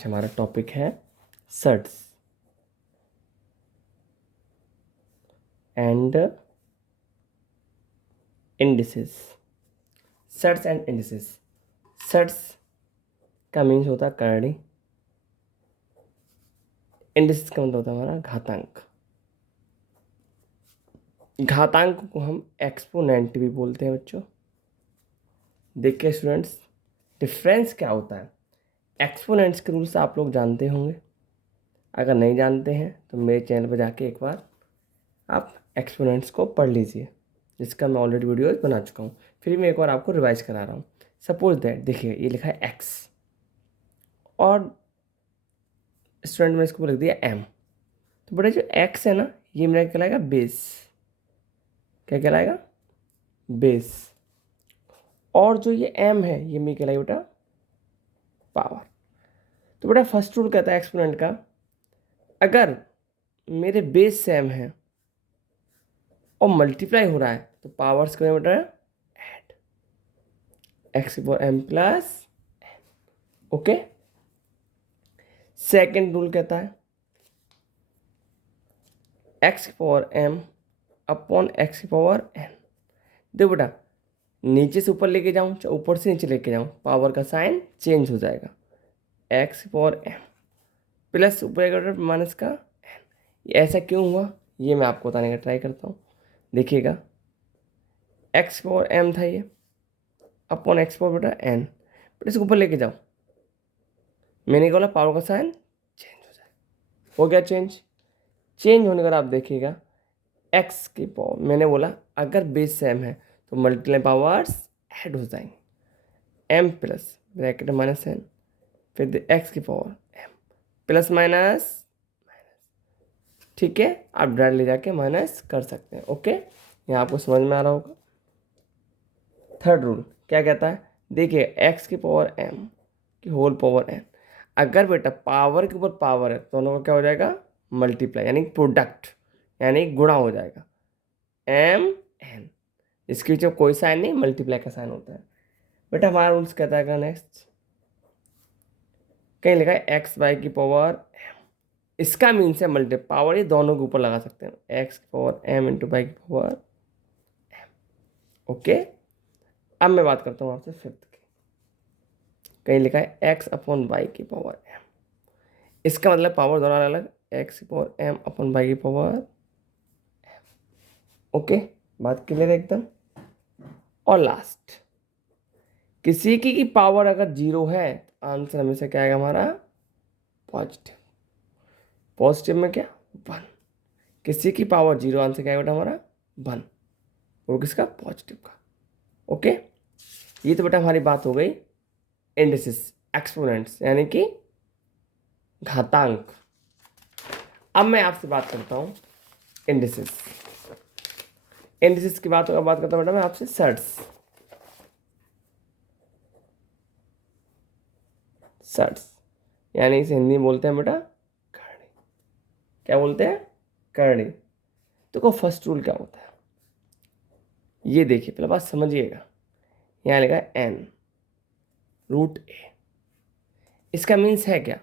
आज हमारा टॉपिक है surds and indices. Surds and indices. Surds का मीन्स होता है करणी, इंडिसेस का मतलब होता है हमारा घातांक। घातांक को हम एक्सपोनेंट भी बोलते हैं बच्चों। देखिए स्टूडेंट्स, डिफरेंस क्या होता है। एक्सपोनेंट्स के रूल्स आप लोग जानते होंगे, अगर नहीं जानते हैं तो मेरे चैनल पर जाके एक बार आप एक्सपोनेंट्स को पढ़ लीजिए, जिसका मैं ऑलरेडी वीडियोज बना चुका हूँ। फिर मैं एक बार आपको रिवाइज करा रहा हूँ। सपोज दैट, देखिए ये लिखा है एक्स और स्टूडेंट में इसको लिख दिया एम। तो बेटा जो एक्स है ना, ये मेरा कहलाएगा बेस। क्या कहलाएगा? बेस। और जो ये एम है ये मेरी कहलाएगा बेटा पावर। तो बेटा फर्स्ट रूल कहता है एक्सपोनेंट का, अगर मेरे बेस सेम है और मल्टीप्लाई हो रहा है तो पावर्स क्या बेटा ऐड, एक्स की power m plus n. Okay. Second rule कहता है एक्स की पावर एम अपॉन एक्स की पावर एन। देखो बेटा, नीचे से ऊपर लेके जाऊं चाहे ऊपर से नीचे लेके जाऊं, पावर का साइन चेंज हो जाएगा। एक्स की पावर एम प्लस ऊपर माइनस का एन। ये ऐसा क्यों हुआ ये मैं आपको बताने का ट्राई करता हूँ। देखिएगा, एक्स की पावर एम था ये, अपॉन एक्स पावर बेटा एन, बट इसको ऊपर लेके जाओ, मैंने क्या बोला पावर का साइन चेंज हो जाएगा। हो गया चेंज। चेंज होने का आप देखिएगा, एक्स की पावर मैंने बोला अगर बेस सेम है तो मल्टीप्लाई पावर्स ऐड हो जाएंगे। M plus bracket minus n, फिर एक्स की पावर एम प्लस माइनस। ठीक है, आप डायरेक्ट ले जाके माइनस कर सकते हैं। ओके, यहाँ आपको समझ में आ रहा होगा। थर्ड रूल क्या कहता है, देखिए एक्स की पावर एम की होल पावर एन। अगर बेटा पावर के ऊपर पावर है तो दोनों का क्या हो जाएगा मल्टीप्लाई, यानी प्रोडक्ट, यानी गुणा हो जाएगा। एम एन, इसके पीछे कोई साइन नहीं, मल्टीप्लाई का साइन होता है। बेटा हमारा रूल्स कहता है नेक्स्ट, कहीं लिखा है एक्स बाई की पावर एम, इसका मीन्स है मल्टी पावर, ये दोनों के ऊपर लगा सकते हैं, एक्स की पावर एम इंटू बाई की पावर एम। ओके, अब मैं बात करता हूँ आपसे फिफ्थ की। कहीं लिखा है एक्स अपॉन वाई की पावर एम, इसका मतलब पावर दोनों अलग अलग, एक्स की पावर एम अपॉन वाई की पावर एम। ओके, बात क्लियर है एकदम। और लास्ट, किसी की पावर अगर जीरो है तो आंसर हमेशा क्या आएगा हमारा पॉजिटिव। पॉजिटिव में क्या वन, किसी की पावर जीरो, आंसर क्या है बेटा हमारा वन, वो किसका पॉजिटिव का। ओके, ये तो बेटा हमारी बात हो गई इंडिसेस, एक्सपोनेंट्स यानी कि घातांक। अब मैं आपसे बात करता हूं इंडिसेस। इंडिसेस की बात करता हूं बेटा मैं आपसे सर्ट्स। सर्ट्स यानी इसे हिंदी में बोलते हैं बेटा करणी। क्या बोलते हैं? करणी। तो फर्स्ट रूल क्या होता है ये देखिए, पहले बात समझिएगा। यहाँ लिखा है एन रूट ए, इसका मीन्स है क्या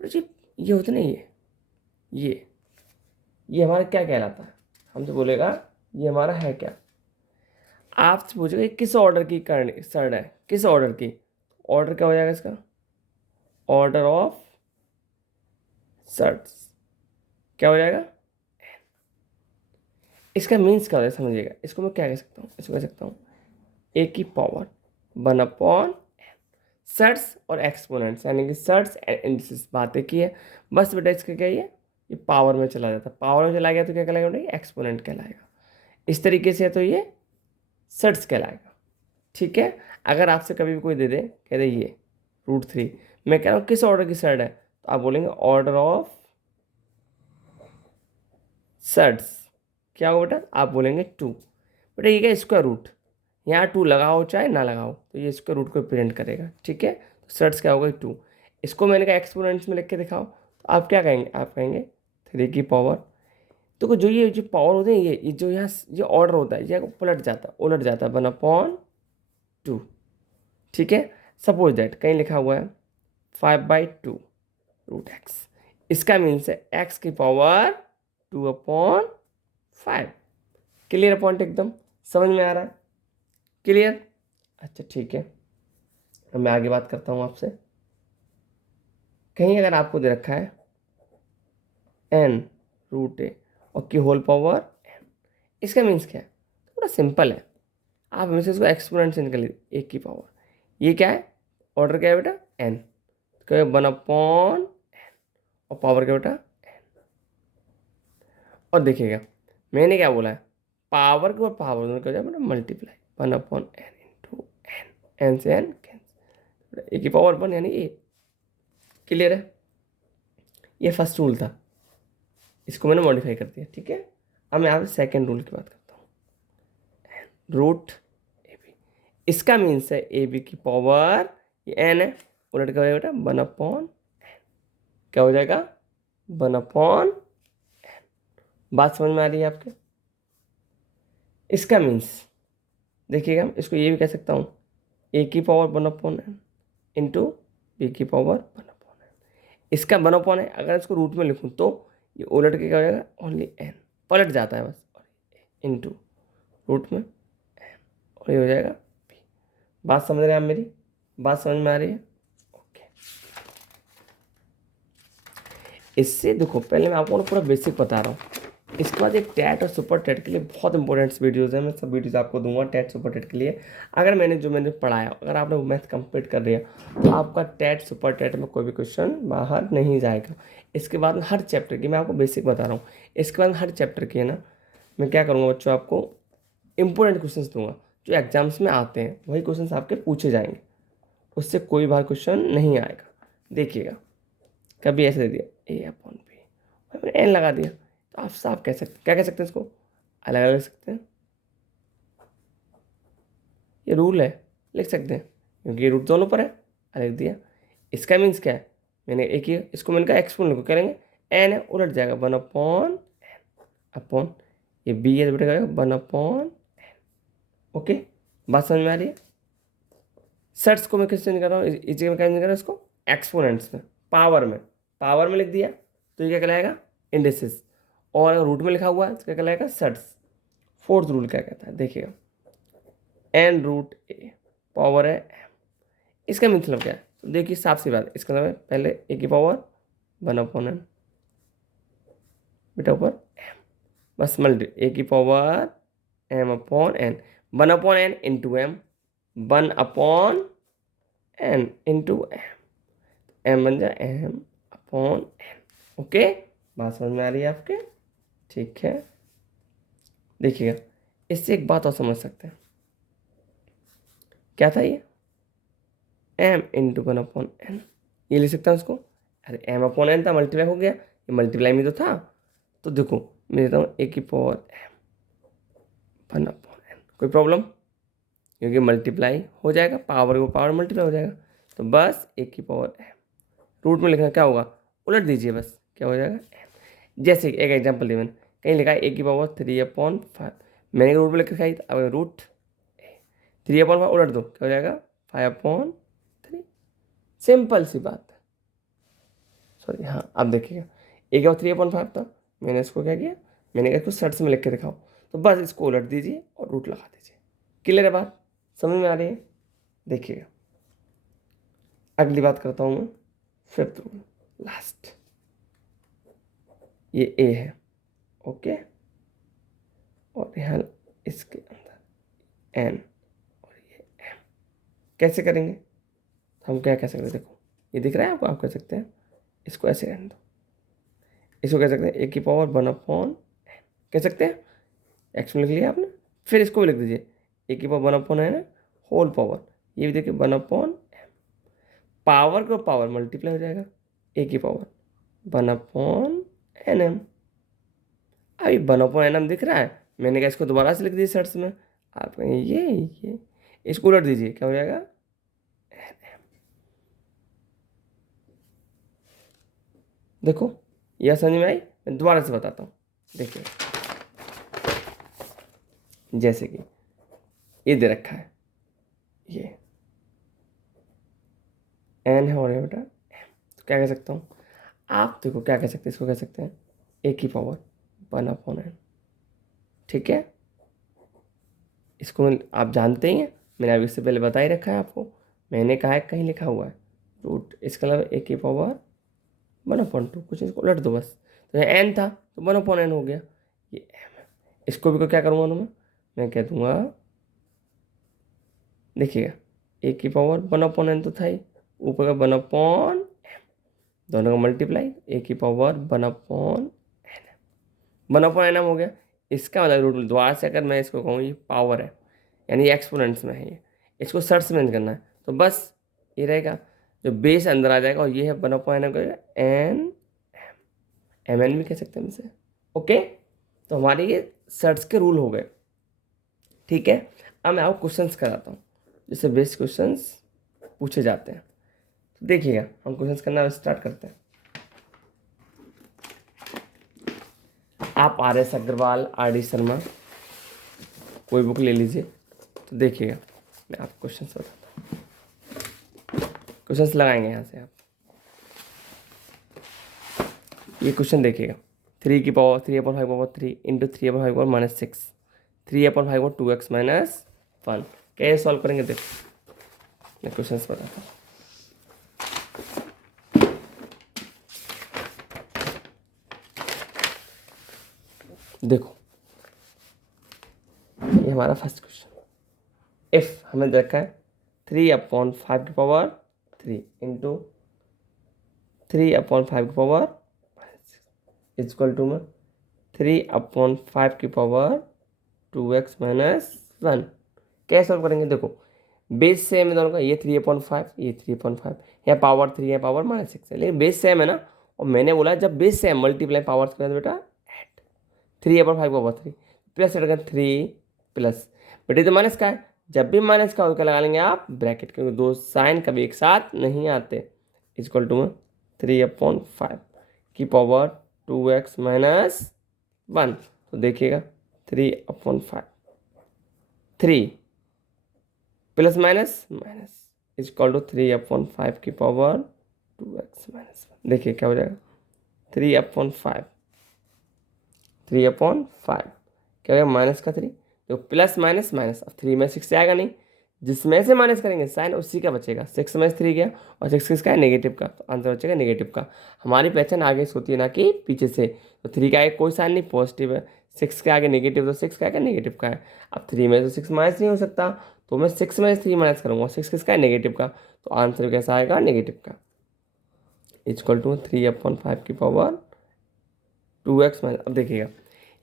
जी, ये होता नहीं ये हमारा क्या कहलाता है, हमसे बोलेगा ये हमारा है क्या। आपसे पूछेगा किस ऑर्डर की करनी सर्ड है, किस ऑर्डर की, ऑर्डर क्या हो जाएगा इसका, ऑर्डर ऑफ सर्ट्स क्या हो जाएगा। इसका मीन्स क्या होता है समझिएगा, इसको मैं क्या कह सकता हूँ, इसको कह सकता हूँ ए की पावर वन अपॉन सर्ट्स और एक्सपोनेंट्स, यानी कि सर्ट्स एंड इंडिसेस बातें की है। बस बेटा इसका क्या ये पावर में चला जाता है, पावर में चला गया तो क्या कहलाएगा बेटा एक्सपोनेंट कहलाएगा। इस तरीके से तो ये सर्ट्स कहलाएगा। ठीक है, अगर आपसे कभी भी कोई दे दे कह दे ये रूट थ्री, मैं कह रहा हूँ किस ऑर्डर की सर्ट है, तो आप बोलेंगे ऑर्डर ऑफ सर्ट्स। क्या होगा बेटा, आप बोलेंगे टू। बेटा ये क्या स्क्वायर रूट, यहाँ टू लगाओ चाहे ना लगाओ तो ये स्क्वायर रूट को रिप्रेजेंट करेगा। ठीक है, तो सर्ट्स क्या होगा टू। इसको मैंने कहा एक्सपोनेंट्स में लिख के दिखाओ, तो आप क्या कहेंगे, आप कहेंगे थ्री की पावर। तो ये जो पावर होते हैं ये जो यहाँ ये ऑर्डर होता है ये पलट जाता है, उलट जाता है, वन अपॉन टू। ठीक है, सपोज दैट कहीं लिखा हुआ है five by two, root x. इसका मीन्स है एक्स की पावर 2/5। क्लियर पॉइंट, एकदम समझ में आ रहा है? क्लियर? अच्छा ठीक है, अब मैं आगे बात करता हूँ आपसे। कहीं अगर आपको दे रखा है n रूट ए और की होल पावर n, इसका मीन्स क्या है? थोड़ा सिंपल है, आप हमेशा इसको एक्सपोनेंट से निकल लीजिए। एक की पावर, ये क्या है? ऑर्डर क्या है बेटा? n, तो 1/n और पावर क्या बेटा? और देखिएगा मैंने क्या बोला है, पावर के और पावर दोनों क्या हो जाए बेटा? Multiply. 1/n into n, n से n कैंसिल, ए की पावर 1 यानी ए। क्लियर है? ये फर्स्ट रूल था, इसको मैंने मॉडिफाई कर दिया। ठीक है, अब मैं आपसे सेकेंड रूल की बात करता हूँ। रूट ए बी, इसका मीन्स है ए बी की पावर, ये एन है, उलट क्या हो जाएगा बेटा? 1/n। क्या हो जाएगा? 1/n। बात समझ में आ रही है आपके? इसका मीन्स देखिएगा, इसको ये भी कह सकता हूँ, ए की पावर 1/n इंटू बी की पावर 1/n। इसका 1/n है, अगर इसको रूट में लिखूँ तो ये उलट के क्या हो जाएगा? ओनली n, पलट जाता है बस, इंटू रूट में n, और ये हो जाएगा b। बात समझ रहे हैं आप मेरी? बात समझ में आ रही है? ओके, इससे देखो पहले मैं आपको ना पूरा बेसिक बता रहा हूँ, इसके बाद एक टैट और सुपर टैट के लिए बहुत इंपॉर्टेंट वीडियोस हैं, मैं सब वीडियोस आपको दूंगा टैट सुपर टैट के लिए। अगर मैंने पढ़ाया, अगर आपने वो मैथ कंप्लीट कर लिया तो आपका टैट सुपर टैट में कोई भी क्वेश्चन बाहर नहीं जाएगा। इसके बाद हर चैप्टर की मैं आपको बेसिक बता रहा हूँ, इसके बाद हर चैप्टर की है ना, मैं क्या करूँगा बच्चों, आपको इंपॉर्टेंट क्वेश्चन दूंगा जो एग्जाम्स में आते हैं, वही क्वेश्चन आपके पूछे जाएंगे, उससे कोई बाहर क्वेश्चन नहीं आएगा। देखिएगा, कभी ऐसे दे दिया A/B, एन लगा दिया, तो आप साफ कह सकते, क्या कह सकते हैं इसको? अलग अलग लिख सकते हैं, ये रूल है, लिख सकते हैं, क्योंकि ये रूट दोनों पर है, अलग दिया। इसका मीन्स क्या है? मैंने एक ही, इसको मैंने कहा एक्सपोन लिखो, करेंगे एन है, उलट जाएगा 1/n अपॉन, ये बी है तो बेटा 1/n। ओके, बात समझ में आ रही है? सेट्स को मैं किस चेंज कर रहा हूँ, इस जगह में क्या चेंज कर रहा हूँ इसको? एक्सपोनेंट्स में, पावर में लिख दिया तो ये क्या कहलाएगा? इंडिसेस। और अगर रूट में लिखा हुआ है तो क्या कहलाएगा? सेट्स। फोर्थ रूल क्या कहता है देखिएगा, एन रूट ए पावर है m, इसका मतलब क्या है? तो देखिए साफ सी बात है, इसका मतलब है पहले ए की पावर 1/n बेटा ऊपर m, बस मल्टी ए की power m/n, 1/n into m, 1/n into m बन जाए m/n। ओके, बात समझ में आ रही है आपके? ठीक है, देखिएगा इससे एक बात और समझ सकते हैं, क्या था ये? m इंटू 1/n, ये लिख सकता हूँ इसको। अरे m/n था, मल्टीप्लाई हो गया, ये मल्टीप्लाई में तो था, तो देखो मैं देता हूँ ए की पावर m 1/n, कोई प्रॉब्लम? क्योंकि मल्टीप्लाई हो जाएगा, पावर को पावर मल्टीप्लाई हो जाएगा, तो बस ए की पावर m, रूट में लिखना क्या होगा? उलट दीजिए बस, क्या हो जाएगा? m। जैसे एक एग्जाम्पल दिया मैंने, कहीं लिखा है ए की पावर 3/5, मैंने रूट में लिख रखा है, अब रूट 3/5 उलट दो, क्या हो जाएगा? 5/3। सिंपल सी बात है, सॉरी हाँ, अब देखिएगा ए का 3/5 था, मैंने इसको क्या किया, मैंने कहा इसको सर्च में लिख के दिखाओ, तो बस इसको उलट दीजिए और रूट लगा दीजिए। क्लियर है बात? समझ में आ रही है? देखिएगा अगली बात करता हूँ मैं, फिफ्थ रूल, लास्ट। ये ए है, ओके, और यहाँ इसके अंदर एन, और ये एम। कैसे करेंगे? हम क्या कह सकते हैं, देखो ये दिख रहा है आपको, आप कह सकते हैं इसको ऐसे रहने दो, इसको कह सकते हैं ए की पावर 1/n, कह सकते हैं, एक्स में लिख लिया आपने, फिर इसको भी लिख दीजिए ए की पावर 1/n होल पावर, ये भी देखिए 1/m, पावर को पावर मल्टीप्लाई हो जाएगा, ए की पावर 1/nm। अभी 1/nm दिख रहा है, मैंने कहा इसको दोबारा से लिख दिया सर्च में, आप कहेंगे ये इसको उलट दीजिए, क्या हो जाएगा? देखो यह समझ में आई? मैं दोबारा से बताता हूँ, देखिए जैसे कि ये दे रखा है, ये एन है और ये बेटा एम, तो क्या कह सकता हूँ, आप देखो क्या कह सकते हैं, इसको कह सकते हैं ए की पावर 1/n। ठीक है, इसको आप जानते ही हैं, मैंने अभी इससे पहले बता ही रखा है आपको, मैंने कहा है कहीं लिखा हुआ है रूट, इसका मतलब ए की पावर 1/2, कुछ इसको उलट दो बस। तो ये n था तो 1/n हो गया, ये m है। इसको भी को क्या करूँगा मैं कह दूंगा, देखिएगा ए की पावर 1/n तो था ही, ऊपर का 1/m, दोनों का मल्टीप्लाई, ए की पावर 1/n, 1/n हो गया। इसका मतलब रूट द्वारा से अगर मैं इसको कहूँ ये पावर है, यानी एक्सपोनेंट्स में है ये, इसको सर्च में करना है तो बस ये रहेगा, जो बेस अंदर आ जाएगा और ये है 1/n का एन, एम एन भी कह सकते हैं इसे। ओके, तो हमारे ये सर्च के रूल हो गए। ठीक है, अब मैं आपको क्वेश्चंस कराता हूँ, जिससे बेस्ट क्वेश्चंस पूछे जाते हैं। तो देखिएगा, हम क्वेश्चंस करना स्टार्ट करते हैं। आप R S Agrawal, R D Sharma कोई बुक ले लीजिए। तो देखिएगा, मैं आपको क्वेश्चंस बताता हूँ, क्वेश्चंस लगाएंगे यहाँ से आप। ये क्वेश्चन देखिएगा, 3 की पावर 3/5/3 इंटू 3/5/-6, 3/5/2x-1। कैसे सॉल्व करेंगे देखो, मैं क्वेश्चन बताता हूँ। देखो, ये हमारा फर्स्ट क्वेश्चन, इफ हमें देखा है 3/5 इंटू 3/5 इजक्वल टू में 3/5 कैसे सॉल्व करेंगे देखो, बेस सेम है दोनों का, ये 3/5 ये 3/5, यहाँ पावर 3 है, पावर -6 है, लेकिन बेस सेम है ना। और मैंने बोला जब बेस सेम मल्टीप्लाई पावर्स करें तो बेटा ऐड 3/5/3 प्लस 3 प्लस, बेटे तो माइनस का है, जब भी माइनस का हो क्या लगा लेंगे आप ब्रैकेट, क्योंकि दो साइन कभी एक साथ नहीं आते। इजक्वल टू में 3/5 की पावर 2x-1, तो देखिएगा 3/5, 3 plus minus minus is equal to 3/5 की पावर 2x-1। देखिए क्या हो जाएगा, 3/5 क्या हो गया, माइनस का 3, तो प्लस माइनस माइनस, अब 3 में 6 जाएगा नहीं, जिसमें से माइनस करेंगे साइन उसी का बचेगा, 6 में 3 गया और 6 किसका है, नेगेटिव का, तो आंसर बचेगा नेगेटिव का। हमारी पहचान आगे से होती है ना कि पीछे से, तो 3 का आगे कोई साइन नहीं, पॉजिटिव है, 6 के आगे नेगेटिव, तो 6 का आगे नेगेटिव का है। अब 3 में तो 6 माइनस नहीं हो सकता, तो मैं 6 में 3 माइनस करूँगा, 6 किसका है, नेगेटिव का, तो आंसर कैसा आएगा, नेगेटिव का। इजक्वल टू 3/5 की पावर 2x-। अब देखिएगा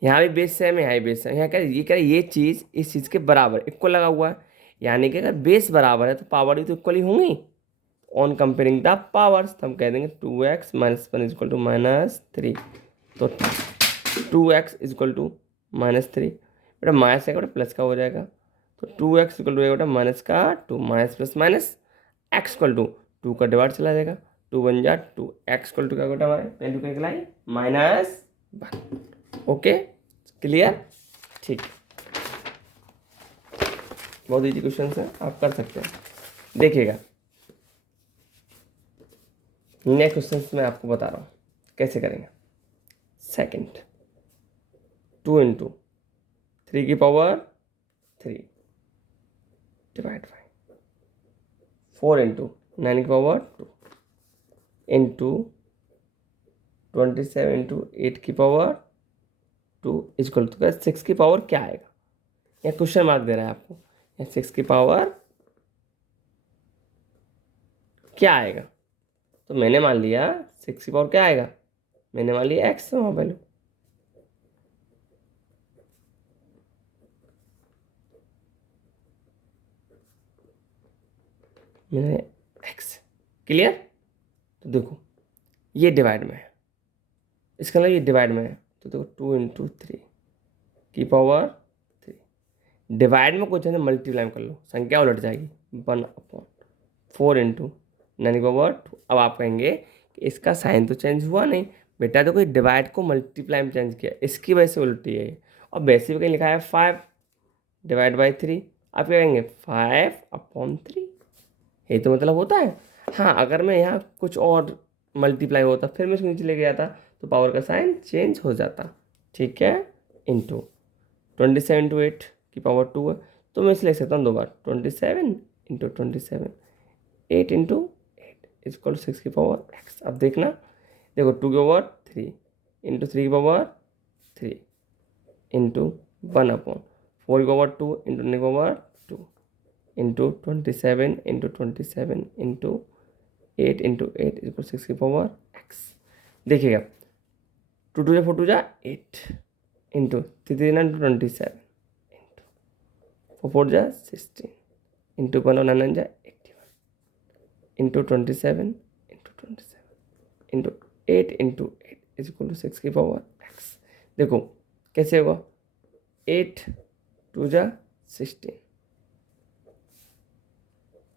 यहाँ भी बेस सेम है, यहाँ भी बेस सेम, यहाँ क्या ये चीज़ इस चीज़ के बराबर इक्वल लगा हुआ है, यानी कि अगर बेस बराबर है तो पावर भी तो इक्वल ही होंगी। ऑन कंपेयरिंग द पावर्स तो हम कह देंगे 2x-1 इजक्वल टू -3, तो 2x इजक्वल टू -3, बेटा माइनस का बेटा प्लस का हो जाएगा, तो 2x इक्वल टू बेटा माइनस का 2, minus plus minus, x equal to 2 का डिवाइड चला जाएगा, 2 बन जा 2, x इक्वल टू क्या बेटा हमारे वैल्यू क्या निकलाई -1। ओके, क्लियर, ठीक, बहुत इजी क्वेश्चन है, आप कर सकते हैं। देखिएगा नेक्स्ट क्वेश्चन मैं आपको बता रहा हूँ कैसे करेंगे। सेकंड, 2 इंटू 3 की पावर 3 डिवाइड बाई 4 इंटू 9 की पावर 2 इंटू 27 इंटू 8 की पावर 2 इजक्वल टू 6 की पावर क्या आएगा, यहाँ क्वेश्चन मार्क दे रहा है आपको, यहाँ 6 की पावर क्या आएगा, तो मैंने मान लिया 6 की पावर क्या आएगा, मैंने मान लिया x वैल्यू, मैंने x, क्लियर। तो देखो ये डिवाइड में है, इसका मतलब ये डिवाइड में है, तो देखो 2 इंटू 3 की पावर 3, डिवाइड में कुछ है मल्टीप्लाई कर लो, संख्या उलट जाएगी, 1/4 इंटू 9 की पावर 2। अब आप कहेंगे कि इसका साइन तो चेंज हुआ नहीं, बेटा देखो डिवाइड को मल्टीप्लाई में चेंज किया, इसकी वजह से उल्टी है ये, और वैसे भी कहीं लिखा है 5 डिवाइड बाई 3, आप क्या कहेंगे 5/3, यही तो मतलब होता है। हाँ, अगर मैं यहाँ कुछ और मल्टीप्लाई होता, फिर मैं उसके नीचे ले गया था तो पावर का साइन चेंज हो जाता, ठीक है। इंटू 27 × 8 की पावर 2 है, तो मैं इसे लिख सकता हूँ 2 बार, 27 × 27, 8 × 8 इक्वल 6 की पावर x। अब देखना, देखो 2 की पावर 3 इंटू 3 की पावर 3 इंटू 1/4 की पावर 2 इंटू 9 की पावर 2 इंटू 27 × 27 इंटू 8 × 8 इक्वल 6 की पावर x। देखिएगा 2 2 4 2 8 into 3 3 9 27 into 4 4 16 into 1 9 9 81 into 27 into 27 into 8 into 8 is equal to 6 की पावर x। देखो कैसे होगा, 8 2 16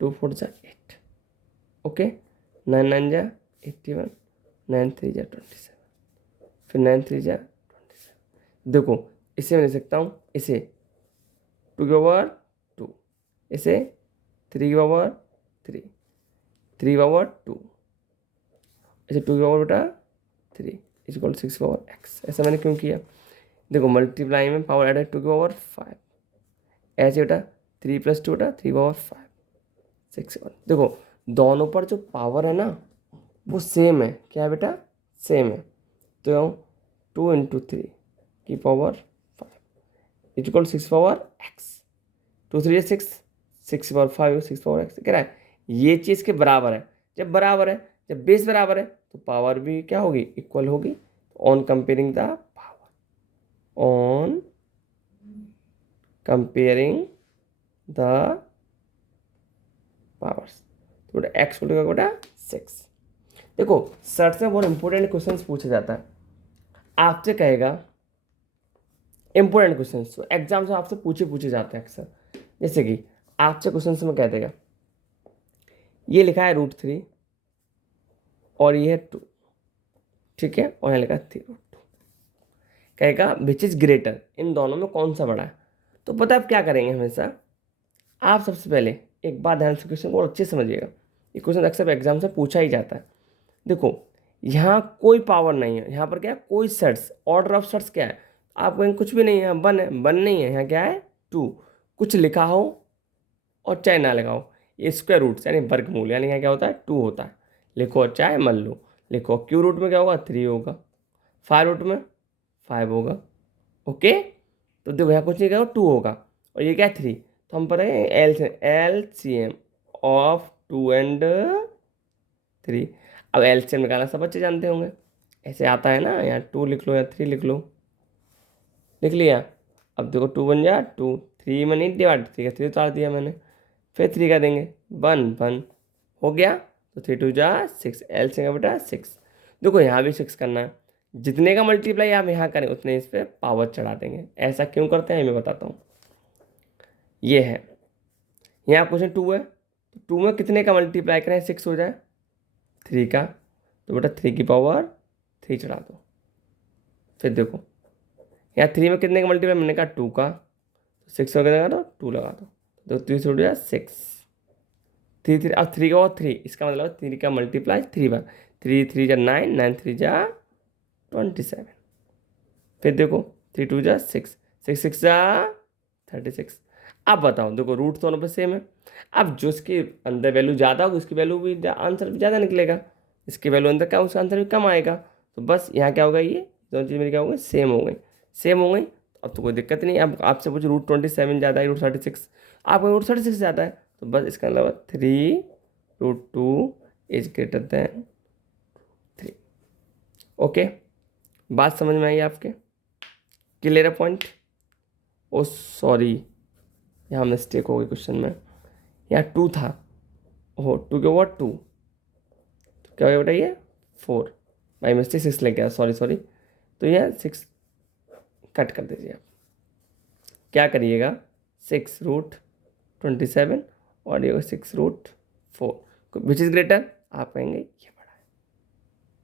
2 4 8, ओके, 9 9 81 9 3 27, फिर 9 3 27। देखो इसे मैं लिख सकता हूँ, इसे 2 की पावर 2, इसे 3 की पावर 3, 3 की पावर 2, इसे 2 की पावर बेटा 3 इज इक्वल 6 की पावर x। ऐसा मैंने क्यों किया, देखो मल्टीप्लाई में पावर ऐड है 2 की पावर 5, ऐसे बेटा 3 + 2 बेटा 3 की पावर 5 6 1। देखो दोनों पर जो पावर है ना वो सेम है, क्या है बेटा, सेम है, तो 2 × 3 की power 5 is equal 6 power x। 2 3 6, 6 power 5 6 power x कह रहा है, ये चीज़ के बराबर है। जब बराबर है, जब बेस बराबर है तो पावर भी क्या होगी, इक्वल होगी। On comparing the power, on comparing the powers, तो बेटा x को लेकर बेटा 6। देखो सर से बहुत इंपॉर्टेंट क्वेश्चंस पूछा जाता है, आपसे कहेगा इंपॉर्टेंट क्वेश्चंस तो एग्जाम से आपसे पूछे जाते हैं अक्सर। जैसे कि आपसे क्वेश्चन में कह देगा ये लिखा है √3 और ये है 2, ठीक है, और यहाँ लिखा है 3√2, कहेगा विच इज ग्रेटर, इन दोनों में कौन सा बड़ा है। तो पता है आप क्या करेंगे, हमेशा आप सबसे पहले एक बात ध्यान से क्वेश्चन को अच्छे से समझिएगा, ये क्वेश्चन अक्सर एग्जाम से पूछा ही जाता है। देखो यहाँ कोई पावर नहीं है, यहाँ पर क्या है, कोई सेट्स, ऑर्डर ऑफ सेट्स क्या है, आप कहेंगे कुछ भी नहीं है, 1 है, 1 नहीं है, यहाँ क्या है 2, कुछ लिखा हो और चाहे ना लिखा हो, ये स्क्वायर रूट्स यानी वर्गमूल, यानी यहाँ क्या होता है 2 होता है, लिखो चाहे मान लो, लिखो क्यू रूट में क्या होगा 3 होगा, 5 रूट में 5 होगा, ओके। तो देखो यहाँ कुछ नहीं कहा 2 होगा और ये क्या 3, तो हम पढ़ेंगे LCM ऑफ 2 एंड 3। अब LCM निकालना सब बच्चे जानते होंगे, ऐसे आता है ना, यहाँ 2 लिख लो या 3 लिख लो, लिख लिया। अब देखो 2 बन जा 2, 3 में नहीं डिवाइड, 3 का 3 उतार दिया मैंने, फिर 3 का देंगे 1 1 हो गया, तो 3 2 6, LCM का बेटा 6। देखो यहाँ भी 6 करना है, जितने का मल्टीप्लाई आप यहाँ करें उतने इस पर पावर चढ़ा देंगे। ऐसा क्यों करते हैं मैं बताता हूँ। ये है, यहाँ क्वेश्चन 2 है, तो 2 में कितने का मल्टीप्लाई करें 6 हो जाए, 3 का, तो बेटा 3 की पावर 3 चढ़ा दो। फिर देखो यहाँ 3 में कितने का मल्टीप्लाई, मैंने कहा 2 का, तो 6 वगैरह लगा दो, 2 लगा दो, तो 3 से उठ जाए 6, 3 3, अब 3 का और 3, इसका मतलब 3 का मल्टीप्लाई 3 बार, 3 3 जा 9, 9 3 जा 27। फिर देखो 3 2 जा 6, 6 6 जा 36। अब बताओ, देखो रूट दोनों पे सेम है, अब जो इसके अंदर वैल्यू ज़्यादा होगी उसकी वैल्यू भी आंसर भी ज़्यादा निकलेगा, इसकी वैल्यू अंदर क्या उसका आंसर भी कम आएगा। तो बस यहाँ क्या होगा, ये दोनों चीज़ मेरी क्या हो गई, सेम हो गई, सेम हो गई। अब तो कोई दिक्कत नहीं, अब आपसे पूछो √27 ज़्यादा है √36, आपको √36 ज़्यादा है, तो बस इसका मतलब 3√2 इज ग्रेटर देन 3। ओके, बात समझ में आई आपके, क्लियर है पॉइंट। ओ सॉरी, यहाँ मिस्टेक हो गई क्वेश्चन में, यहाँ 2 था, ओहो 2 के ऊपर 2, तो क्या होगा बेटा ये 4, बाई मिस्टेक 6 लग गया, सॉरी सॉरी, तो यह 6 कट कर दीजिए आप, क्या करिएगा 6√27 और ये 6√4 विच इज़ ग्रेटर, आप कहेंगे ये बड़ा है,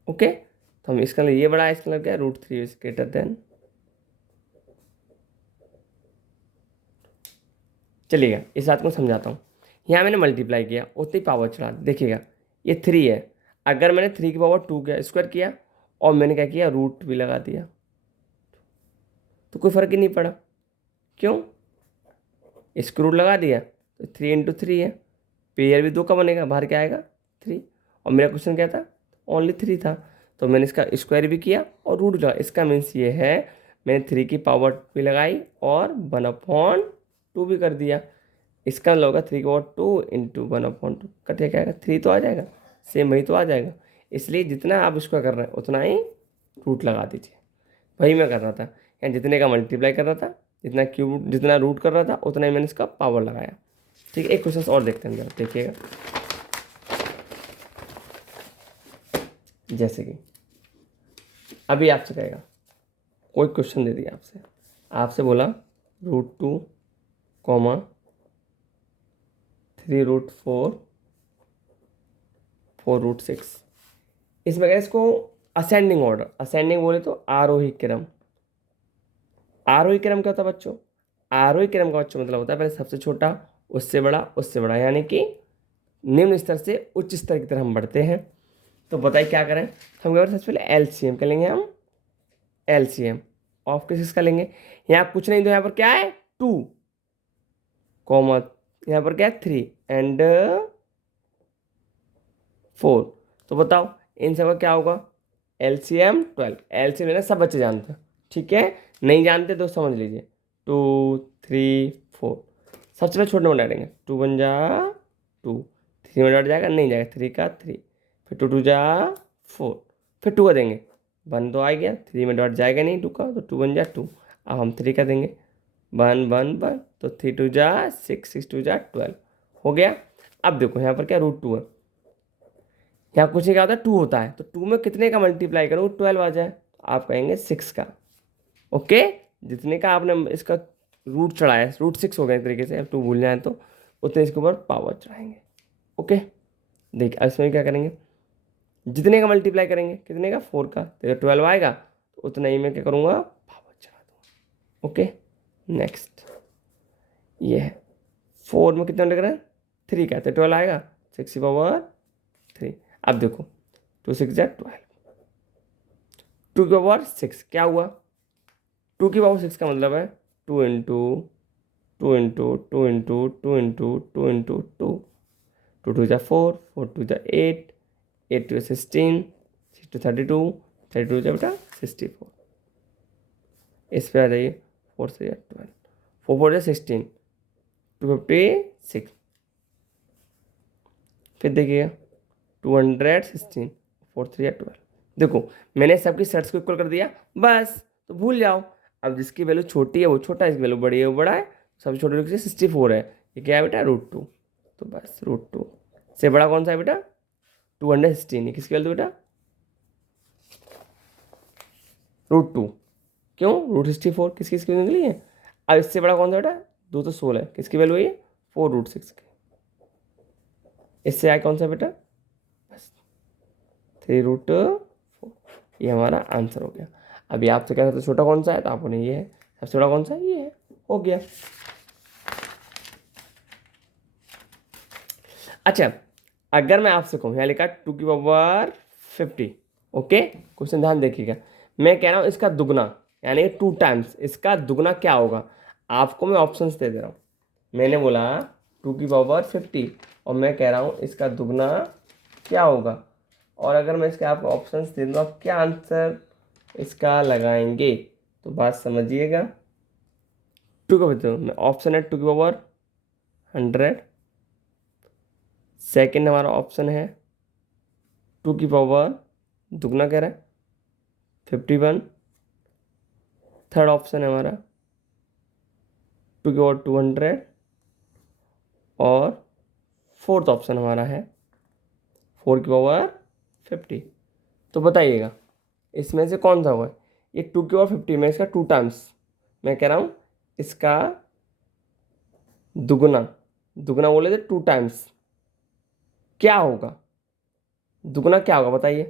ओके। तो हम इसका ये बड़ा है, इसका मतलब क्या √3 इज ग्रेटर देन। चलिएगा इस बात को समझाता हूँ, यहाँ मैंने मल्टीप्लाई किया उतनी पावर चढ़ा, देखिएगा ये 3 है, अगर मैंने 3 की पावर 2 का स्क्वायर किया और मैंने क्या किया, रूट भी लगा दिया, तो कोई फर्क ही नहीं पड़ा। क्यों? इसको रूट लगा दिया तो 3 × 3 है, पेयर भी 2 का बनेगा, बाहर क्या आएगा 3। और मेरा क्वेश्चन क्या था, ओनली 3 था, तो मैंने इसका स्क्वायर भी किया और रूट लगा। इसका मीन्स ये है मैंने 3 की पावर भी लगाई और 1/2 भी कर दिया। इसका मतलब होगा 3 की पावर 2 × 1/2 कटिया क्या आएगा, 3 तो आ जाएगा, सेम वही तो आ जाएगा। इसलिए जितना आप स्क्वायर कर रहे हैं उतना ही रूट लगा दीजिए। वही मैं कर रहा था, यानी जितने का मल्टीप्लाई कर रहा था, जितना रूट कर रहा था उतना ही मैंने इसका पावर लगाया। ठीक है, एक क्वेश्चन और देखते हैं, जरा देखिएगा। जैसे कि अभी आपसे कहेगा, कोई क्वेश्चन दे दिया आपसे बोला √2, 3√4, 4√6। इसमें क्या, इसको असेंडिंग ऑर्डर, असेंडिंग बोले तो आरोही क्रम। आरोही क्रम क्या होता है बच्चों, आरोही क्रम का बच्चों मतलब होता है पहले सबसे छोटा, उससे बड़ा, उससे बड़ा, यानी कि निम्न स्तर से उच्च स्तर की तरफ हम बढ़ते हैं। तो बताइए क्या करें, हम क्या करें, सबसे पहले एलसीएम कर लेंगे, हम एलसीएम ऑफ किसका लेंगे। यहाँ कुछ नहीं, तो यहाँ पर क्या है 2, यहाँ पर क्या है 3 एंड 4। तो बताओ इन सबका क्या होगा, एलसीएम 12। एलसीएम लेना सब बच्चे जानते हैं, ठीक है, नहीं जानते तो समझ लीजिए 2 3 4। सबसे पहले छोटे नंबर डालेंगे, 2 × 1 = 2, 3 में डट जाएगा, नहीं जाएगा, 3 का 3, फिर 2 × 2 = 4, फिर 2 का देंगे, 1 तो आ गया, 3 में डॉट जाएगा नहीं 2 का, तो 2 × 1 = 2। अब हम 3 का देंगे, 1 1 1, तो 3 × 2 = 6, 6 × 2 = 12 हो गया। अब देखो यहाँ पर क्या √2 है, यहाँ कुछ नहीं, क्या होता है 2 होता है, तो 2 में कितने का मल्टीप्लाई करो 12 आ जाए, तो आप कहेंगे 6 का। ओके, जितने का आपने इसका रूट चढ़ाया, √6 हो गया एक तरीके से, अब 2 भूल जाए तो उतने इसके ऊपर पावर चढ़ाएंगे। ओके, देखिए अब इसमें क्या करेंगे, जितने का मल्टीप्लाई करेंगे, कितने का 4 का, तो 12 आएगा, तो उतना ही मैं क्या करूँगा, पावर चढ़ा दूँगा। ओके, नेक्स्ट ये है 4 में कितना लग रहा है 3 का, तो 12 आएगा, 6 की पावर 3। अब देखो 2 × 6 = 12, 2 की पावर 6 क्या हुआ, 2 की पावर 6 का मतलब है 2 × 2 × 2 × 2 × 2 × 2 × 2, 2 × 2 = 4, 4 × 2 = 8, 8 × 2 = 16, 6 × 2 = 32, 32 = बेटा 64। इस पे आ जाइए, 4 से 12, 4 4 = 16, 256। फिर देखिएगा 216, 4 3 = 12। देखो मैंने सबकी सेट्स को इक्वल कर दिया, बस तो भूल जाओ। अब जिसकी वैल्यू छोटी है वो छोटा है, जिसकी वैल्यू बड़ी है वो बड़ा है। सबसे छोटे रूट से 64 है, ये क्या है बेटा √2, तो बस √2 से बड़ा कौन सा है बेटा 216, ये किसकी वैल्यू बेटा √2। क्यों, √64 किसकी किसकी वैल्यू निकली है। अब इससे बड़ा कौन सा बेटा 2 तो 16 है, किसकी वैल्यू है ये 4√6 की। इससे आए कौन सा बेटा बस 3√4, ये हमारा आंसर हो गया। अभी आपसे क्या सबसे छोटा कौन सा है, तो आपको नहीं ये है, सबसे बड़ा कौन सा है ये है, हो गया। अच्छा, अगर मैं आपसे कहूँ, यहाँ लिखा 2 की पावर 50, ओके, क्वेश्चन ध्यान देखिएगा, मैं कह रहा हूँ इसका दुगना, यानी 2 टाइम्स इसका दुगना क्या होगा। आपको मैं ऑप्शंस दे दे रहा हूँ, मैंने बोला 2 की पावर 50 और मैं कह रहा हूँ इसका दुगना क्या होगा, और अगर मैं इसके आपको ऑप्शंस दे दूँ आप क्या आंसर इसका लगाएंगे, तो बात समझिएगा। 2 का बताओ, मैं ऑप्शन है 2 की पावर 100, सेकेंड हमारा ऑप्शन है 2 की पावर दुगना कह रहा है 51, थर्ड ऑप्शन है हमारा 2 की पावर 200, और फोर्थ ऑप्शन हमारा है 4 की पावर 50। तो बताइएगा इसमें से कौन सा होगा, ये 2 की पावर 50 में इसका 2 टाइम्स, मैं कह रहा हूँ इसका दुगना, दुगना बोले थे 2 टाइम्स, क्या होगा दुगना क्या होगा बताइए।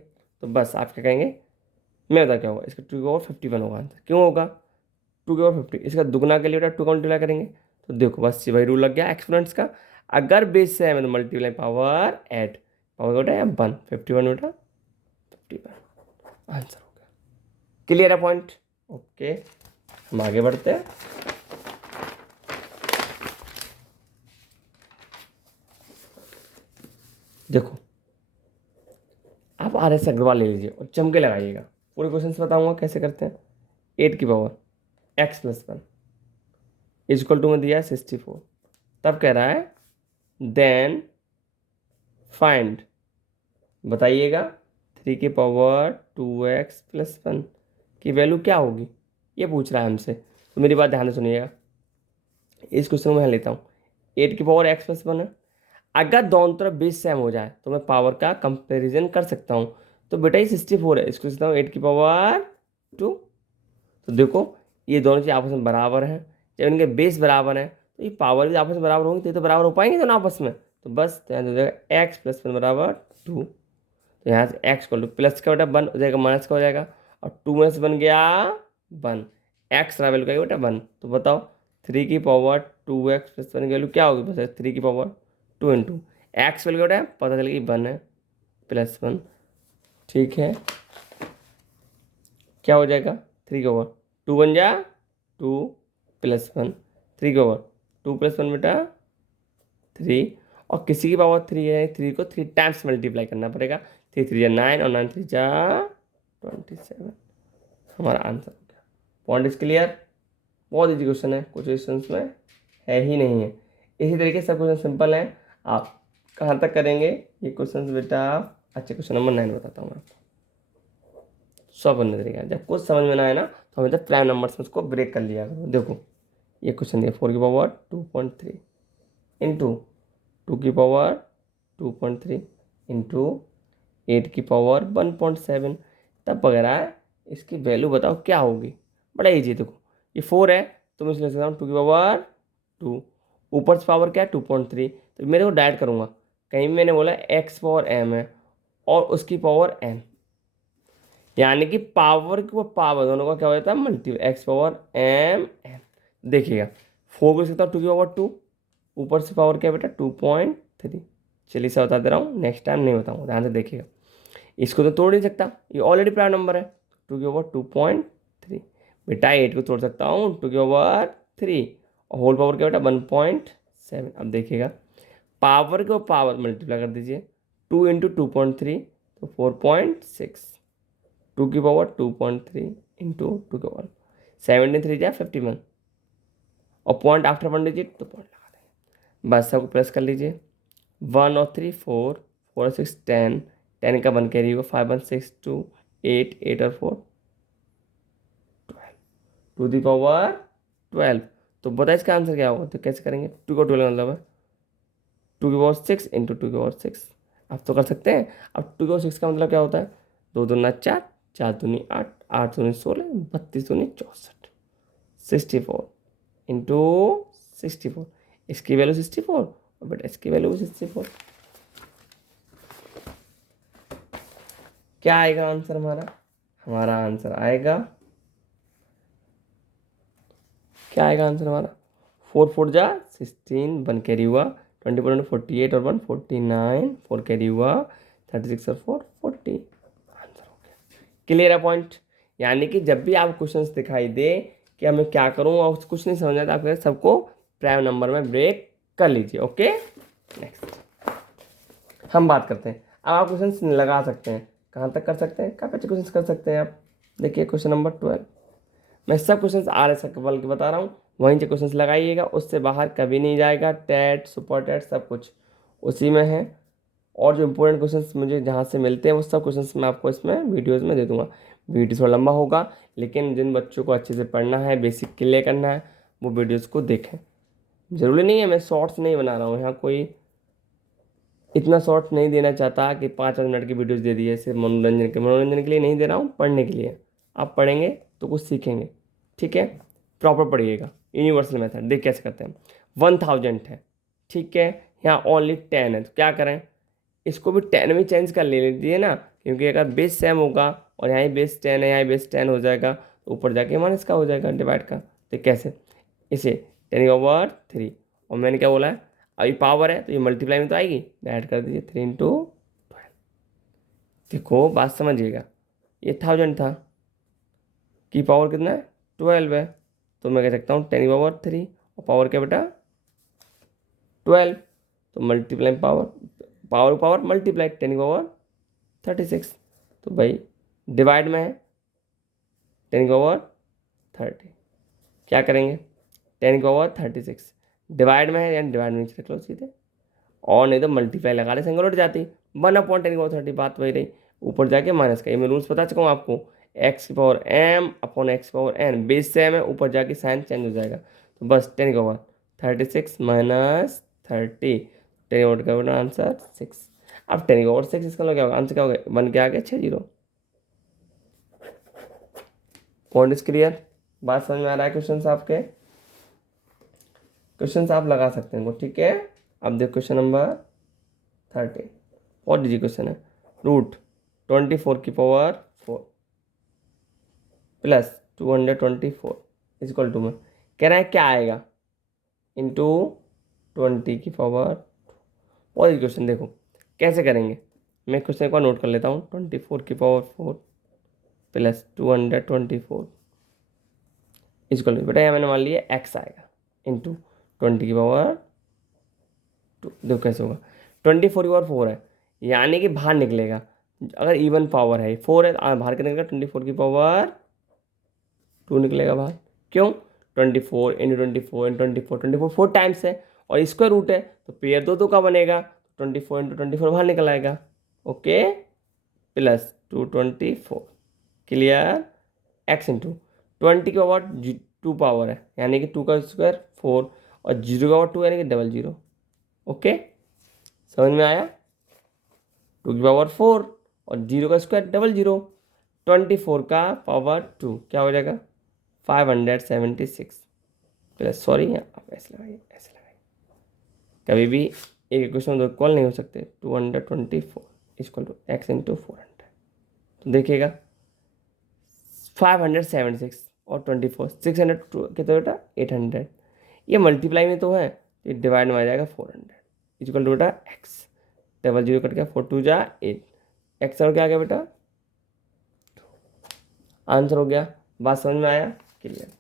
तो बस आप क्या कहेंगे, मैं बता क्या होगा, इसका 2 की पावर 51 होगा आंसर। क्यों होगा 2 की पावर 50, इसका दुगना के लिए बेटा 2 का मल्टीप्लाई करेंगे, तो देखो बस वही रूल लग गया एक्सपोनेंट्स का, अगर बेस से है मतलब मल्टीप्लाई पावर ऐड, पावर बेटा या 1, 51 बेटा 51 आंसर हो गया। क्लियर है पॉइंट? ओके, हम आगे बढ़ते हैं। देखो, आप RS अग्रवाल ले लीजिए और चमके लगाइएगा। पूरे क्वेश्चन से बताऊंगा कैसे करते हैं। 8 की power x plus 1 is equal to में दिया है 64। तब कह रहा है देन फाइंड, बताइएगा 3 की पावर 2x प्लस 1 की वैल्यू क्या होगी, ये पूछ रहा है हमसे। तो मेरी बात ध्यान से सुनिएगा, इस क्वेश्चन को मैं लेता हूँ। 8 की पावर x प्लस 1 है। अगर दोनों तरफ बेस सेम हो जाए तो मैं पावर का कंपैरिजन कर सकता हूँ। तो बेटा ये 64 है, इसको लिखता हूँ 8 की पावर 2। तो देखो ये दोनों चीज़ आपस में बराबर हैं। जब इनके बेस बराबर हैं तो ये पावर भी आपस में बराबर होंगी, तो ये तो बराबर हो पाएंगे दोनों आपस में। तो बस ध्यान हो जाएगा x प्लस 1 बराबर 2। तो यहाँ से x को प्लस का बेटा 1 हो जाएगा, माइनस का हो जाएगा, और 2 माइनस बन गया 1। x का वैल्यू क्या बेटा 1। तो बताओ 3 की पावर 2x प्लस 1 की वैल्यू क्या होगी? बस 3 की पावर 2 इंटू एक्स वैल्यू क्या है पता चलेगी 1 है प्लस 1। ठीक है, क्या हो जाएगा 3 के ओवर 2 बन जा 2 प्लस 1, 3 के ओवर 2 प्लस 1 बेटा 3, और किसी की पावर 3 है, 3 को 3 टाइम्स मल्टीप्लाई करना पड़ेगा। 3 3 जा 9 और 9 3 जा 27। हमारा आंसर हो गया। Point is clear? बहुत इजी क्वेश्चन है, कुछ क्वेश्चन में है ही नहीं है। इसी तरीके से सब क्वेश्चन सिंपल है। आप कहाँ तक करेंगे ये क्वेश्चन बेटा? अच्छे क्वेश्चन नंबर 9 बताता हूँ मैं आपको। 100 बनने तरीका, जब कुछ समझ में ना आए ना तो हमें जब प्राइम नंबर से उसको ब्रेक कर लिया करो। देखो ये क्वेश्चन दिया 4 की पावर 2.3 इंटू 2 की पावर 2.3 इंटू 8 की पावर 1.7। तब वगैरह इसकी वैल्यू बताओ क्या होगी। बड़ा ईजी, देखो ये 4 है तो मैं इसलिए लिख सकता हूँ 2 की पावर 2, ऊपर से पावर क्या है 2.3, तो मेरे को डायरेक्ट करूँगा। कहीं मैंने बोला x पावर m है और उसकी पावर n, यानी कि पावर की वो पावर दोनों का क्या हो जाता है multi, x power m n। देखिएगा 4 को लिख सकता हूँ 2 की पावर 2, ऊपर से पावर क्या बेटा 2.3। चलिए इसे बता दे रहा हूँ, नेक्स्ट टाइम नहीं बताऊँगा, ध्यान से देखिएगा। इसको तो तोड़ नहीं सकता, ये ऑलरेडी प्राइम नंबर है। 2 की पावर 2.3 बेटा 8 को तोड़ सकता हूँ 2 की पावर 3 और होल पावर क्या बेटा 1.7। अब देखिएगा पावर को पावर मल्टीप्लाई कर दीजिए, 2 इंटू 2.3 तो 4.6, 2 की पावर 2.3 इंटू 2 की पावर 73 जा 51, और पॉइंट आफ्टर 1 डिजिट तो पॉइंट लगा देंगे। बस सबको प्लस कर लीजिए, 1 और 3 4, 4 और 6 10, 10 का 1 कैरी होगा, 5 1 6 2 8, 8 और 4 12, टू दी पावर 12। तो बताइए इसका आंसर क्या होगा? तो कैसे करेंगे? 2 का 12 मतलब है 2 की पावर 6 इंटू 2 की पावर 6। आप तो कर सकते हैं। अब 2 की पावर 6 का मतलब क्या होता है? 2 दूनी 4, 4 दूनी 8, 8 दूनी 16, 32 दूनी 64, 64 इंटू 64। इसकी वैल्यू 64 और बेटा इसकी वैल्यू 64। क्या आएगा आंसर हमारा? हमारा आंसर आएगा, क्या आएगा आंसर हमारा? 4 4 जा 16, 1 कैरी हुआ, 24 48 और 1 49, 4 कैरी हुआ, 36 और 4 40। आंसर हो गया। क्लियर है पॉइंट? यानी कि जब भी आप क्वेश्चंस दिखाई दे कि हमें क्या करूँ और कुछ नहीं समझ आता, आप सबको प्राइम नंबर में ब्रेक कर लीजिए। ओके, नेक्स्ट हम बात करते हैं। अब आप क्वेश्चन लगा सकते हैं, कहाँ तक कर सकते हैं? काफ़ी अच्छे क्वेश्चन कर सकते हैं आप। देखिए क्वेश्चन नंबर 12, मैं सब क्वेश्चन RS अग्रवाल के बता रहा हूँ, वहीं से क्वेश्चन लगाइएगा, उससे बाहर कभी नहीं जाएगा। टेट सुपर टेट सब कुछ उसी में है, और जो इंपॉर्टेंट क्वेश्चंस मुझे जहाँ से मिलते हैं वो सब क्वेश्चंस मैं आपको इसमें वीडियोज़ में दे दूँगा। वीडियो थोड़ा लंबा होगा, लेकिन जिन बच्चों को अच्छे से पढ़ना है, बेसिक क्लियर करना है, वो वीडियोज़ को देखें। ज़रूरी नहीं है मैं शॉर्ट्स नहीं बना रहा हूँ, यहाँ कोई इतना शॉर्ट नहीं देना चाहता कि 5 मिनट की वीडियोज़ दे दिए सिर्फ मनोरंजन के लिए नहीं दे रहा हूँ, पढ़ने के लिए। आप पढ़ेंगे तो कुछ सीखेंगे, ठीक है? प्रॉपर पढ़िएगा। यूनिवर्सल मेथड देख कैसे करते हैं। 1000 है, ठीक है, यहाँ ओनली 10 है, तो क्या करें? इसको भी 10 में चेंज कर ले लीजिए ना, क्योंकि अगर बेस सेम होगा और यहाँ बेस 10 है, यहाँ बेस 10 हो जाएगा, तो ऊपर जाके माइनस का हो जाएगा डिवाइड का। तो कैसे? इसे 10⁻3, और मैंने क्या बोला है? अभी पावर है तो ये मल्टीप्लाई में तो आएगी, ऐड कर दीजिए 3 इंटू देखो बात समझिएगा, ये 1000 था, की पावर कितना है 12 है, तो मैं कह सकता हूँ 10⁻³ और पावर क्या बेटा 12, तो multiply power, power power multiply 10⁻36, तो भाई डिवाइड में है 10⁻30, क्या करेंगे 10⁻36 डिवाइड में है, यानी डिवाइड में रख लो सीधे, और नहीं तो मल्टीप्लाई लगा ले सिंगल उठ जाती, 1/10⁻30, बात वही रही, ऊपर जाके माइनस का, ये मैं रूल्स बता चुका हूँ आपको, x⁻m/x�न बेस सेम है, ऊपर जाके साइन चेंज हो जाएगा, तो बस 10⁻36 माइनस 30, 10 का आंसर 6। अब 10⁻6 इसका क्या होगा, आंसर क्या होगा, 1 के आगे 6 0। पॉइंट इज क्लियर, बात समझ में आ रहा है, क्वेश्चन आपके, क्वेश्चन आप लगा सकते हैं, ठीक है। अब देखो क्वेश्चन नंबर 30, बहुत इजी क्वेश्चन है, √24 प्लस 224 इक्वल टू में कह रहा है क्या आएगा, इंटू 20 और ये क्वेश्चन देखो कैसे करेंगे, मैं क्वेश्चन एक बार नोट कर लेता हूँ, 24 प्लस 224 इक्वल टू, बेटा यहाँ मैंने मान लिया x आएगा, इंटू 20 देखो कैसे होगा, 24 है, यानी कि बाहर निकलेगा, अगर इवन पावर है 4 है, बाहर क्या निकलेगा 24 निकलेगा बाहर, क्यों 24 इंटू 24 इंटू 24 4 टाइम्स है, और स्क्वायर रूट है, तो पेयर दो का बनेगा, 24 इंटू 24 बाहर निकल आएगा, okay, plus 224, clear, x into 20 के पावर 2 पावर है, यानी कि 2 का स्क्वायर 4, और 0 का पावर 2 यानी कि 00, ओके, समझ में आया, 2 की पावर 4 और 0 का स्क्वायर 00, 24 का पावर 2 क्या हो जाएगा 576, प्लस, सॉरी आप ऐसे लगाइए, ऐसे लगाइए, कभी भी एक क्वेश्चन दो इक्वल नहीं हो सकते, 224 इक्वल टू x इंटू 400, तो देखिएगा 576 और 24 600 कितना बेटा 800, ये मल्टीप्लाई में तो है, ये डिवाइड में आ जाएगा 400 इक्वल टू बेटा x, 00 कट गया, 4 2 जा 8, x और क्या आ गया बेटा, आंसर हो गया, बात समझ में आया, क्लियर।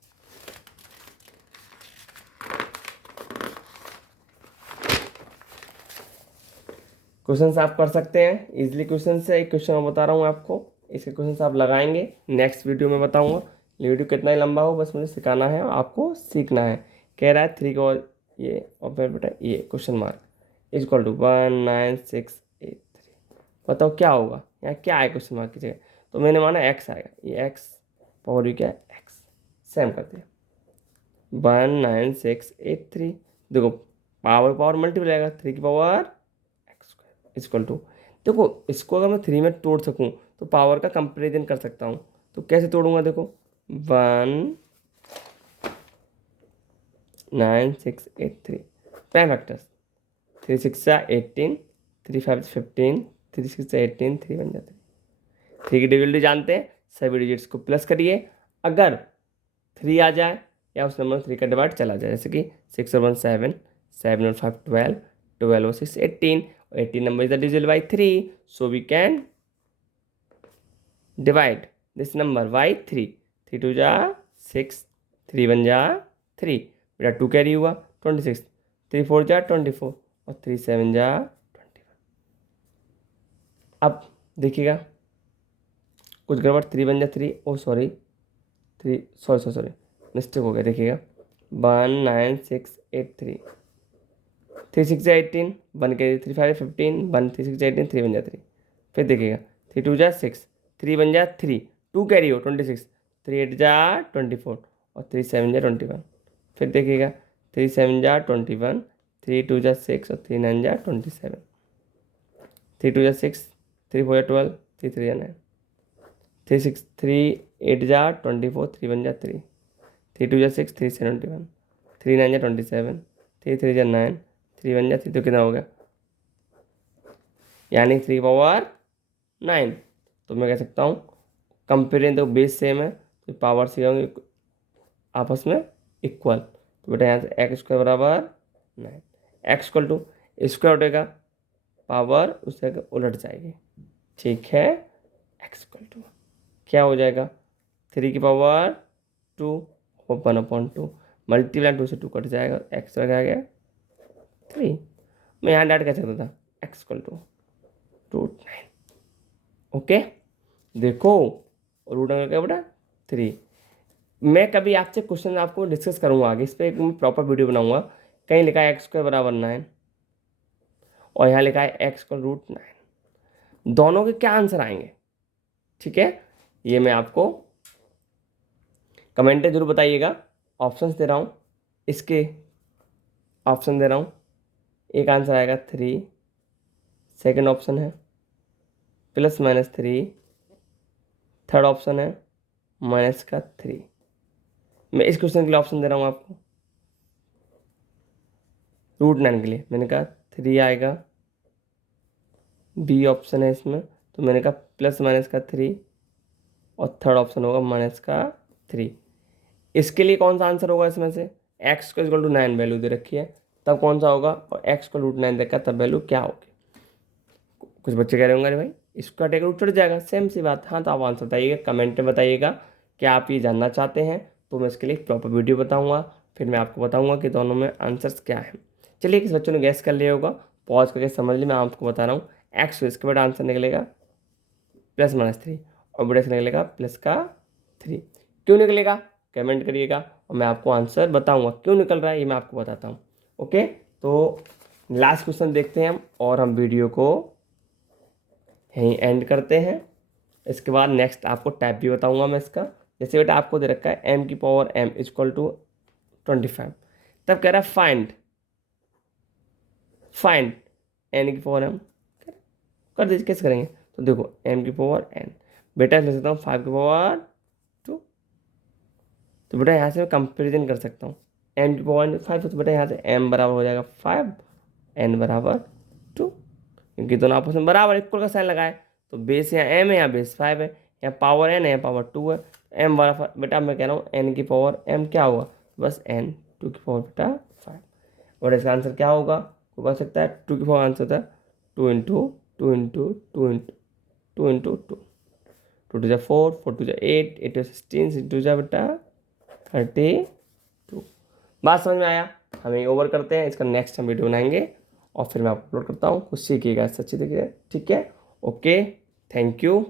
क्वेश्चंस आप कर सकते हैं इजीली, क्वेश्चन से एक क्वेश्चन मैं बता रहा हूँ आपको, इसके क्वेश्चंस आप लगाएंगे, नेक्स्ट वीडियो में बताऊंगा, ये वीडियो कितना ही लंबा हो बस मुझे सिखाना है, आपको सीखना है, कह रहा है 3 का ये, और फिर बेटा ये क्वेश्चन मार्क इक्वल टू 19683, बताओ क्या होगा, यहाँ क्या है क्वेश्चन मार्क की जगह, तो मैंने माना x आएगा, ये x पावर यू क्या है x, सेम कर दिया 19683, देखो पावर पावर मल्टीप्लाई आएगा 3 की पावर x² इक्वल टू, देखो इसको अगर मैं 3 में तोड़ सकूं तो पावर का कंपेरिजन कर सकता हूं, तो कैसे तोड़ूंगा, देखो 19683 प्राइम फैक्टर्स, 3 6 18, 3 5 15, 3 6 18, 3 1 3, 3 की डिविजिबिलिटी जानते हैं, सभी डिजिट्स को प्लस करिए, अगर 3 आ जाए या उस नंबर 3 का डिवाइड चला जाए, जैसे कि 6 और 1 7, 7 और 5 12, 12 और 6 18, 18 number is divisible by 3, so we can divide this number by 3, 3 2 जा 6, 3 1 जा 3, बेटा 2 कैरी हुआ 26, 3 4 जा 24 और 3 7 जा 21। अब देखिएगा कुछ गड़बड़, 3 1 जा 3, ओ सॉरी 3 सॉरी मिस्टेक हो गया, देखिएगा 19683, 3 6 जा 18, 1 के 3 5 15, 1 3 6 जा 18, 3 1 जा 3, फिर देखिएगा 3 2 जा 6, 3 1 जा 3, 2 कैरी हो 26, 3 8 जा 24 और 3 7 जा 21, फिर देखिएगा 3 7 जा 21, 3 2 जा 6 और 3 9 जा 27, 3 2 जा 6, 3 4 जा 12, 3 3 जा 9, 3 6 3 8 जा 24, 3 1 जा 3, 3 2 जा 6, 3 7 21, 3 9 जा 27, 3 3 जा 9, 3 1 जा 3, तो कितना हो गया, यानी 3 पावर 9, तो मैं कह सकता हूँ कंपेरिजन तो बेस सेम है, तो पावर से होंगे आपस में इक्वल, तो बेटा यहाँ से x² बराबर 9, x इक्वल टू स्क्वायर उठेगा, पावर उससे उलट जाएगी, ठीक है। एक्स इक्वल टू क्या हो जाएगा 3 की पावर 2 और 1/2 मल्टीप्लाई 2 से 2 कट जाएगा एक्स आ गया 3। मैं यहाँ डाट कह सकता था एक्स इक्वल टू √9। ओके देखो √9 क्या बेटा 3। मैं कभी आपसे क्वेश्चन आपको डिस्कस करूंगा आगे, इस पर एक मैं प्रॉपर वीडियो बनाऊंगा। कहीं लिखा है x² बराबर 9 और यहाँ लिखा है x इक्वल √9, दोनों के क्या आंसर आएंगे? ठीक है, ये मैं आपको कमेंट में जरूर बताइएगा। ऑप्शंस दे रहा हूँ, इसके ऑप्शन दे रहा हूँ। एक आंसर आएगा 3, सेकंड ऑप्शन है +-3, थर्ड ऑप्शन है -3। मैं इस क्वेश्चन के लिए ऑप्शन दे रहा हूँ आपको √9 के लिए। मैंने कहा 3 आएगा, बी ऑप्शन है इसमें, तो मैंने कहा +-3 और थर्ड ऑप्शन होगा -3। इसके लिए कौन सा आंसर होगा इसमें से? x को इक्वल टू 9 वैल्यू दे रखी है, तब कौन सा होगा? और x को √9 देखा तब वैल्यू क्या होगी? कुछ बच्चे कह रहे होंगे अरे भाई इसका टेक रूट चढ़ जाएगा, सेम सी बात। हाँ तो आप आंसर बताइएगा, कमेंट में बताइएगा क्या आप ये जानना चाहते हैं, तो मैं इसके लिए प्रॉपर वीडियो बताऊँगा, फिर मैं आपको बताऊँगा कि दोनों में आंसर्स क्या है। चलिए किस बच्चों ने गैस कर लिया होगा पॉज करके समझ ली, मैं आपको बता रहा हूँ। एक्स इसके बाद आंसर निकलेगा +-3 और बड़े से निकलेगा +3। क्यों निकलेगा कमेंट करिएगा और मैं आपको आंसर बताऊंगा क्यों निकल रहा है, ये मैं आपको बताता हूँ। ओके तो लास्ट क्वेश्चन देखते हैं हम और हम वीडियो को यहीं एंड करते हैं। इसके बाद नेक्स्ट आपको टाइप भी बताऊंगा मैं इसका। जैसे बेटा आपको दे रखा है m की पावर m इक्वल टू 25, तब कह रहा है फाइंड n की पावर m कर दीजिए। कैसे करेंगे? तो देखो m की पावर n, बेटा ले सकता हूँ 5 की पावर 2, तो बेटा यहाँ से मैं कंपेरिजन कर सकता हूँ। m की पावर 5 तो बेटा यहाँ से m बराबर हो जाएगा 5, n बराबर 2, क्योंकि दोनों आपस में बराबर इक्वल का साइन लगाए, तो बेस यहाँ m है, यहाँ बेस 5 है, यहाँ पावर n है, यहाँ पावर 2 है। m बराबर बेटा मैं कह रहा हूँ n की पावर m क्या होगा? बस n 2 की पावर बेटा 5। और इसका आंसर क्या होगा? वो बच सकता है 2 की पावर आंसर होता है 2 इंटू 2 इंटू 2 इंटू 2 इंटू 2, 2 2 4, 4 2 8, 8 16, 6 2 बेटा 32। बात समझ में आया? हम ये ओवर करते हैं, इसका नेक्स्ट हम वीडियो बनाएंगे और फिर मैं अपलोड करता हूँ। कुछ सीखिएगा, सच्ची देखिए। ठीक है, ओके, थैंक यू।